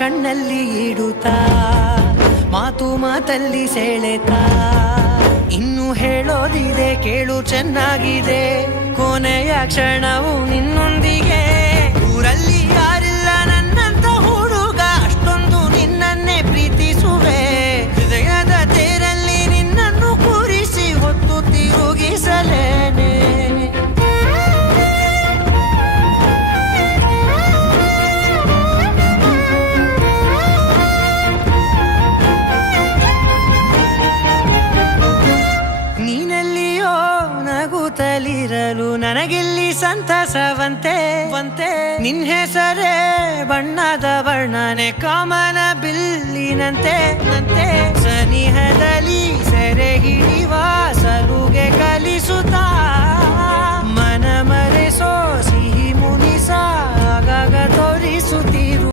ಕಣ್ಣಲ್ಲಿ ಇಡುತ್ತಾ ಮಾತು ಮಾತಲ್ಲಿ ಸೆಳೆತಾ ಇನ್ನು ಹೇಳೋದಿದೆ ಕೇಳು ಚೆನ್ನಾಗಿದೆ ಕೊನೆಯ ಕ್ಷಣವು ನಿನ್ನೊಂದಿಗೆ ಊರಲ್ಲಿ ಯಾರಿಲ್ಲ ನನ್ನಂತ ಹುಡುಗ ಅಷ್ಟೊಂದು ನಿನ್ನನ್ನೇ ಪ್ರೀತಿಸುವೆ ಹೃದಯದ ತೇರಲ್ಲಿ ನಿನ್ನನ್ನು ಕೂರಿಸಿ ಹೊತ್ತು ತಿರುಗಿಸಲೇನೆ ನೀನೆಲ್ಲಿಯೋ ನಗುತ್ತಲಿರಲು ನನಗಿಲ್ಲಿ ಸಂತಸವಂತೆ ನಿನ್ ಹೆಸರೇ ಬಣ್ಣದ ವರ್ಣನೆ ಕಾಮನ ಬಿಲ್ಲಿನಂತೆ ಸನಿಹದಲ್ಲಿ ಸೆರೆ ಹಿಡಿಯುವ ಸಲುಗೆ ಕಲಿಸುತ್ತಾ